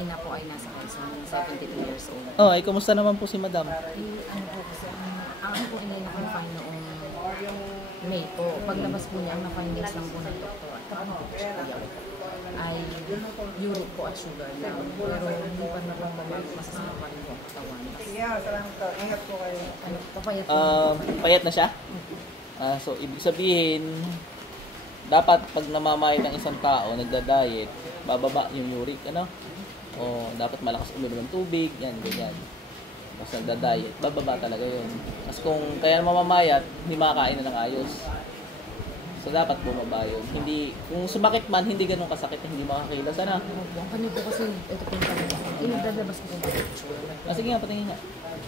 ina po ay nasa Quezon, 72 years old. Oh, ay kumusta naman po si Madam? Ano po kasi, ang po inay na confine noong May po. Paglabas po niya, ang na-findings lang po ng doktor ay uric po at sugar lang. Pero hindi pa na po masasama pa rin po ang katawan. Ingat po kayo. Ano, papayat po. Payat na siya? So, ibig sabihin, dapat pag namamayat ng isang tao, nagda-diet, bababa yung uric, ano? O dapat malakas uminom ng tubig, yan, ganyan. Tapos nagda-diet, bababa talaga yun. Tapos kung kaya mamamayat, hindi makakain na ng ayos. So dapat bumaba yun. Hindi, kung sumakit man, hindi ganun kasakit, hindi makakilos, ano? Ano po kasi, ito po yung kanila. Inagdadabas ko po yung picture. Sige nga, patingin nga.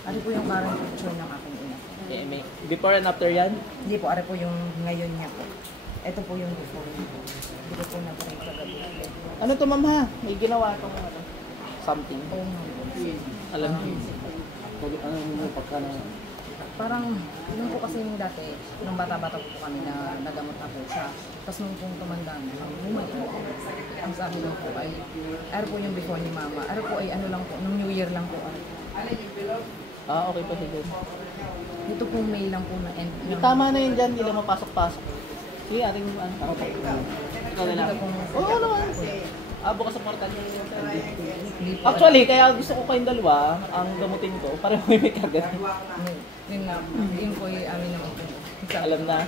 Ano po yung current picture ng aking ina? Okay, may before and after yan? Hindi po, ano po yung ngayon niya po. Ito po yung before niya po. Hindi ko po na-break kagabi. Ano to, ma'am, ha? May ginawa tong ano, something. Oo nga po. Alam niyo. Ano mo pagka na... Parang, yun po kasi yung dati, nung bata-bata po kami na nagamot na po siya. Tapos nung pong tumanda na, bumalik po. Ang sabi lang po ay, ano po yung before ni mama. Ano po ay ano lang po, nung New Year lang po. Okay po, siguro. Ito po May lang po na end. Tama na yun dyan, hindi lang mapasok-pasok. Sige, ating ano. Ikaw na lang. Oo, naman. Bukas sa portal. Actually, kaya gusto ko kayong dalawa, ang gamutin ko, pareho may kagad. Yun lang. Yun po yung amin naman po. Alam na.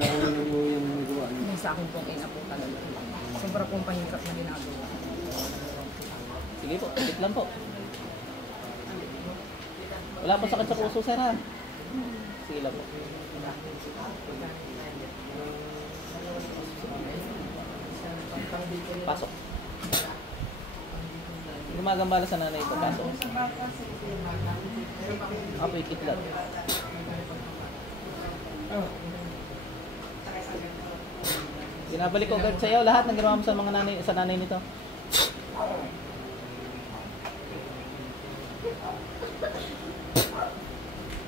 May sa akin pong ina po talaga. Sobra pong pahirap na ginagawa. Sige po, ulit lang po. Wala pa sakit sa puso, sir, ha? Sige lang po. Pasok. Gumagambala sa nanay ko, pasok. Apoy, kitlat. Binabalik ko agad sa iyo lahat ng ginawa mo sa mga nanay, sa nanay nito.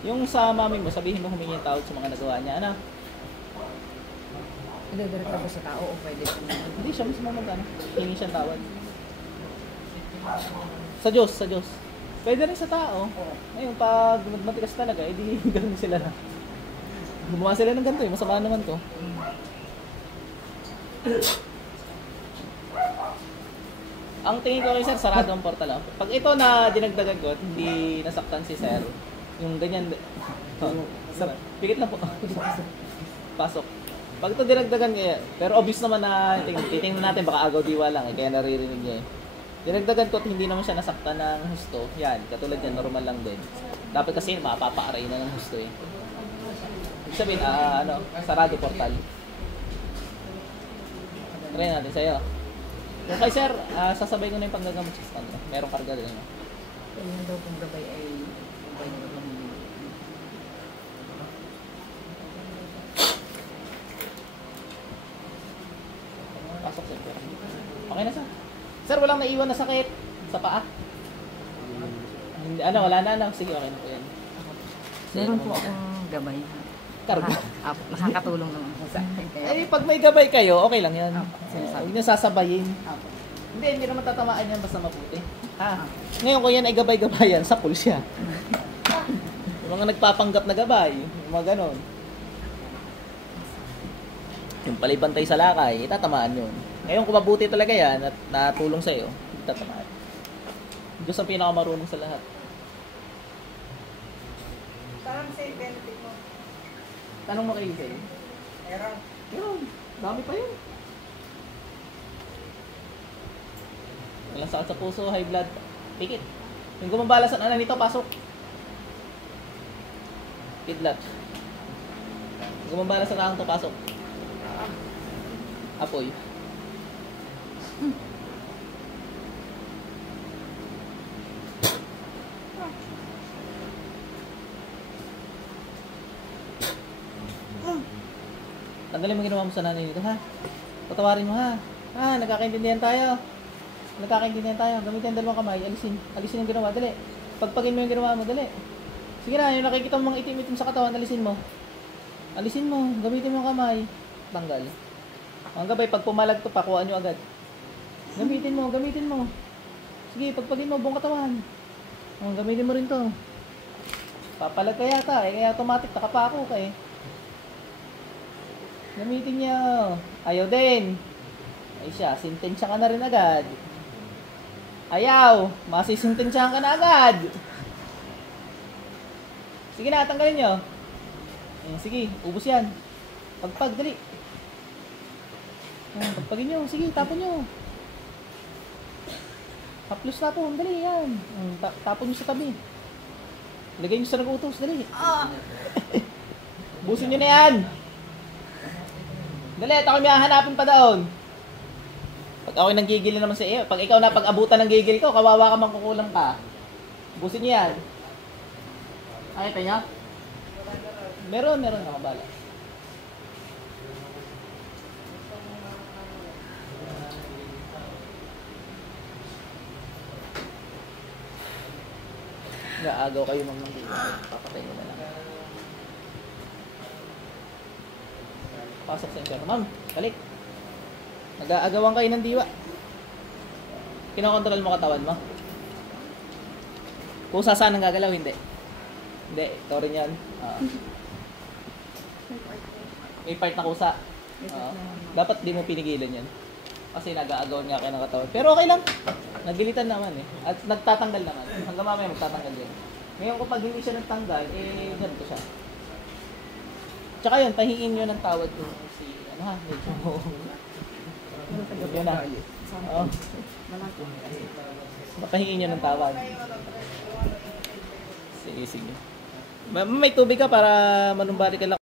Yung sa mami mo, sabihin mo humingi ng tawad sa mga nagawa niya, ano? Idadirekta ba sa tao o pwede po? Hindi siya mismo mag-ano, hingi siyang tawad. Sa Diyos, sa Diyos. Pwede rin sa tao. Ngayon, pag matigas talaga, edi gano'n sila na. Gumawa sila ng ganito, masama naman to. Ang tingin ko kay sir, sarado ang portal. Pag ito na dinagdagan ko, hindi nasaktan si sir, yung ganyan, pikit lang po. Pasok. Pag ito dinagdagan kaya, pero obvious naman na titingnan natin, baka agaw diwa lang, kaya naririnig niya eh. Dinagdagan ko at hindi naman siya nasaktan ng husto. Yan, katulad yan, normal lang din. Dapat kasi mapapaaray na ng husto eh. Ibig sabihin, sarado portal. Try natin sa'yo. Kung kay sir, sasabay ko na yung panggagamot sa stand. Merong karga din. Yung daw pong gabay ay pasok sir. Okay na sir. Sir, walang naiwan na sakit sa paa? Wala na. Sige, okay na po yan. Meron po akong gabay. Karga? Nakakatulong naman po sa akin. Pag may gabay kayo, okay lang yan. Sinasabi. Huwag niyo sasabayin. Hindi naman tatamaan yan basta mabuti. Ngayon kung yan ay gabay-gabayan, sa pool siya. Yung mga nagpapanggap na gabay, yung mga ganon. Yung pala'y bantay sa lakay, tatamaan yun. Ngayon kung mabuti talaga yan at natulong sa'yo, tatamaan. Diyos ang pinakamarunong sa lahat. Saan sa event mo? Tanong mo kayo sa'yo. Meron. Yun, dami pa yun. Walang sakit sa puso, high blood, pikit. Yung gumabala sa nito, pasok. Kidlat. Yung gumabala sa nakang to, pasok. Apoy. Tanggalin mo ginawa mo sa nanay nito, ha? Patawarin mo, ha? Nagkakaintindihan tayo. Gamitin ang dalawang kamay, alisin yung ginawa, dali. Pagpagin mo yung ginawa mo, dali. Sige na, yung nakikita mo mga itim-itim sa katawan, alisin mo, gamitin mo yung kamay. Tanggal. Ang gabay, pag pumalag to, pakuhaan nyo agad. Gamitin mo, gamitin mo. Sige, pagpagin mo, buong katawan. Oh, gamitin mo rin to. Papalag ka yata, eh, kaya automatic nakapako ka eh. Gamitin niyo. Ayaw din. Ay siya, sintensya ka na rin agad. Ayaw, masisintensyahan ka na agad. Sige na, tanggalin nyo. Sige, ubos yan. Pagpag, dali. Pagpagin nyo, sige, tapon nyo. Haplos tapon, dali yan. Tapon nyo sa tabi. Lagay nyo sa nag-utos, dali. Busin nyo na yan. Dali, ito kami hahanapin pa doon. Pag ako'y nanggigil naman sa iyo, pag ikaw na pag-abutan ng gigil ko, kawawa ka mang kukulang pa. Busin nyo yan. Ay, tayo? Meron nakabala. Naagaw kayo mang nanggigil. Papatay mo na lang. Pasok sa inyo. Ma'am, balik. Nag-aagawan kayo ng diwa. Kinokontrol mo katawan mo? Kung saan ang gagalaw, hindi. Hindi, ito rin yan. May part na kusa. Dapat di mo pinigilan yan. Kasi nag-aagawan nga kayo ng katawan. Pero okay lang. Nagilitan naman eh. At nagtatanggal naman. Hanggang mamaya magtatanggal din. Ngayon kapag hindi siya nagtanggal, eh ganito siya. Tsaka yun, pahingin nyo ng tawad ko si, ano ha, medyo yun na. Oo. Pahingin nyo ng tawad. Sige. May tubig ka para manumbalik ka lang.